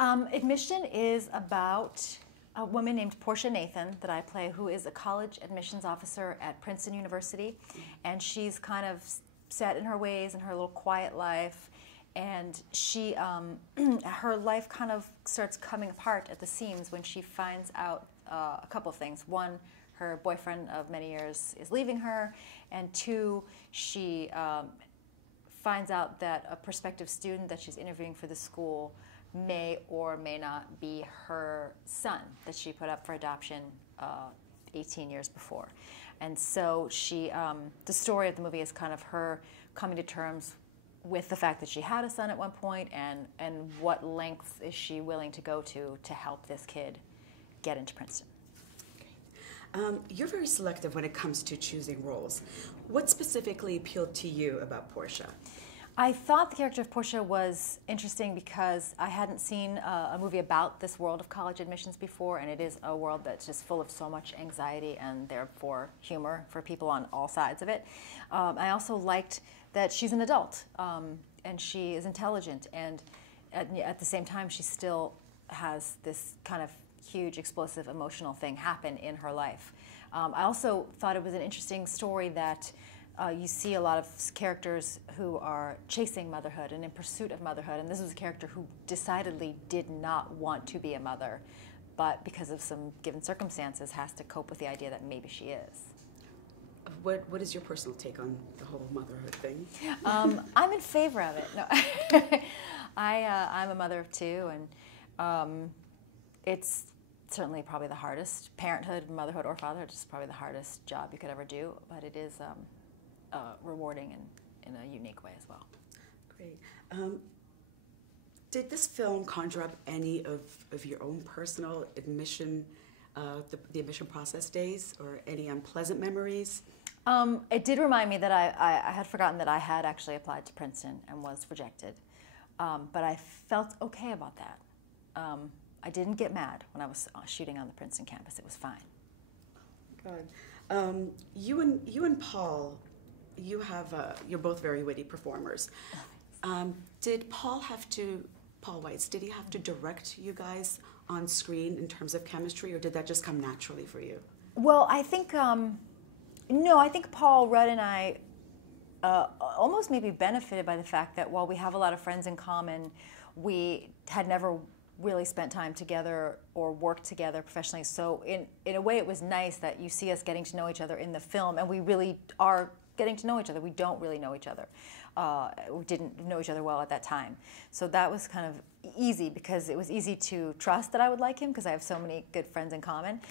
Admission is about a woman named Portia Nathan that I play, who is a college admissions officer at Princeton University, and she's kind of set in her ways in her little quiet life, and she her life kind of starts coming apart at the seams when she finds out a couple of things. One, her boyfriend of many years is leaving her, and two, she finds out that a prospective student that she's interviewing for the school may or may not be her son that she put up for adoption 18 years before. And so she, the story of the movie is kind of her coming to terms with the fact that she had a son at one point, and what lengths is she willing to go to help this kid get into Princeton. You're very selective when it comes to choosing roles. What specifically appealed to you about Portia? I thought the character of Portia was interesting because I hadn't seen a movie about this world of college admissions before, and it is a world that's just full of so much anxiety and therefore humor for people on all sides of it. I also liked that she's an adult, and she is intelligent, and at the same time she still has this kind of huge, explosive, emotional thing happen in her life. I also thought it was an interesting story that you see a lot of characters who are chasing motherhood and in pursuit of motherhood, and this was a character who decidedly did not want to be a mother, but because of some given circumstances has to cope with the idea that maybe she is. What is your personal take on the whole motherhood thing? I'm in favor of it. No. I'm a mother of two, and it's certainly probably the hardest. Parenthood, motherhood, or fatherhood is probably the hardest job you could ever do, but it is rewarding in a unique way as well. Great. Did this film conjure up any of your own personal admission, the admission process days, or any unpleasant memories? It did remind me that I had forgotten that I had actually applied to Princeton and was rejected, but I felt okay about that. I didn't get mad when I was shooting on the Princeton campus. It was fine. God. You and Paul, you're both very witty performers. Did Paul Weitz, did he have to direct you guys on screen in terms of chemistry, or did that just come naturally for you? Well, I think, no, I think Paul Rudd and I almost maybe benefited by the fact that while we have a lot of friends in common, we had never really spent time together or worked together professionally. So in a way it was nice that you see us getting to know each other in the film, and we really are getting to know each other. We don't really know each other. We didn't know each other well at that time. So that was kind of easy because it was easy to trust that I would like him because I have so many good friends in common.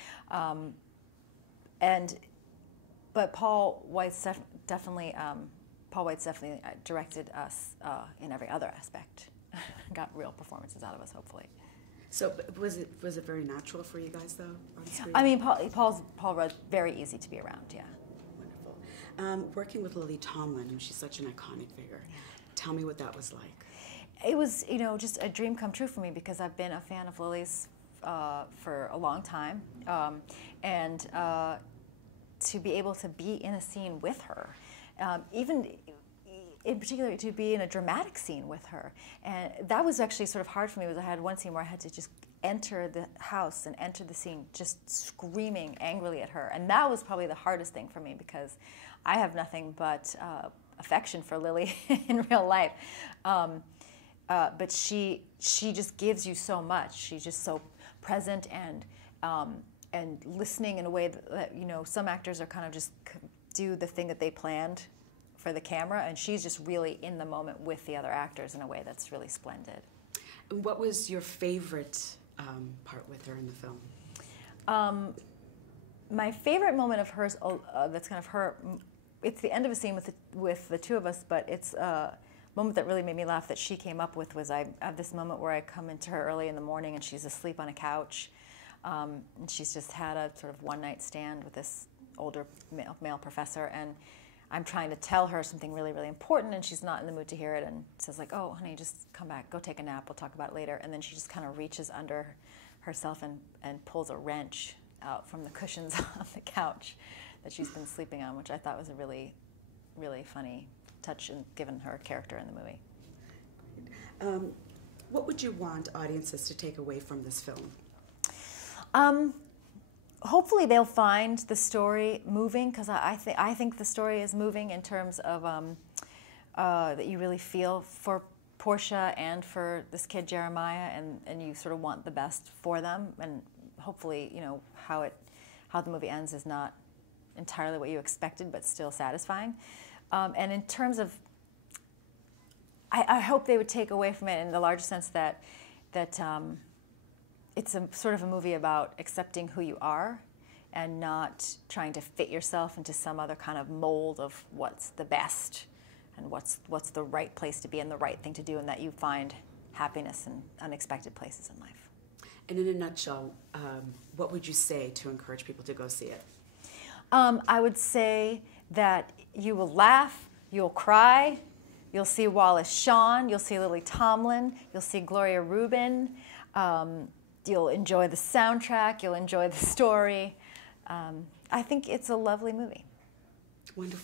But Paul Weitz definitely directed us in every other aspect. Got real performances out of us, hopefully. So was it very natural for you guys, though, on screen? I mean, Paul Rudd, very easy to be around, yeah. Wonderful. Working with Lily Tomlin, she's such an iconic figure. Tell me what that was like. It was, just a dream come true for me because I've been a fan of Lily's for a long time, and to be able to be in a scene with her, even in particular to be in a dramatic scene with her. And that was actually sort of hard for me. I had one scene where I had to just enter the house and enter the scene just screaming angrily at her. And that was probably the hardest thing for me because I have nothing but affection for Lily in real life. But she just gives you so much. She's just so present and listening in a way that some actors are kind of just do the thing that they planned for the camera, and she's just really in the moment with the other actors in a way that's really splendid. And what was your favorite part with her in the film? My favorite moment of hers, that's kind of her, it's the end of a scene with the two of us, but it's a moment that really made me laugh that she came up with was I have this moment where I come into her early in the morning and she's asleep on a couch, and she's just had a sort of one-night stand with this older male professor, and I'm trying to tell her something really, really important, and she's not in the mood to hear it, and says like, "Oh, honey, just come back, go take a nap, we'll talk about it later." And then she just kind of reaches under herself and pulls a wrench out from the cushions on the couch that she's been sleeping on, which I thought was a really, really funny touch given her character in the movie. What would you want audiences to take away from this film? Hopefully they'll find the story moving, because I think the story is moving in terms of that you really feel for Portia and for this kid Jeremiah, and you sort of want the best for them, and hopefully, you know, how the movie ends is not entirely what you expected, but still satisfying. And in terms of, I hope they would take away from it in the larger sense that it's a sort of a movie about accepting who you are and not trying to fit yourself into some other kind of mold of what's the best and what's the right place to be and the right thing to do, and that you find happiness in unexpected places in life. And in a nutshell, what would you say to encourage people to go see it? I would say that you will laugh, you'll cry, you'll see Wallace Shawn, you'll see Lily Tomlin, you'll see Gloria Rubin, you'll enjoy the soundtrack, you'll enjoy the story. I think it's a lovely movie. Wonderful.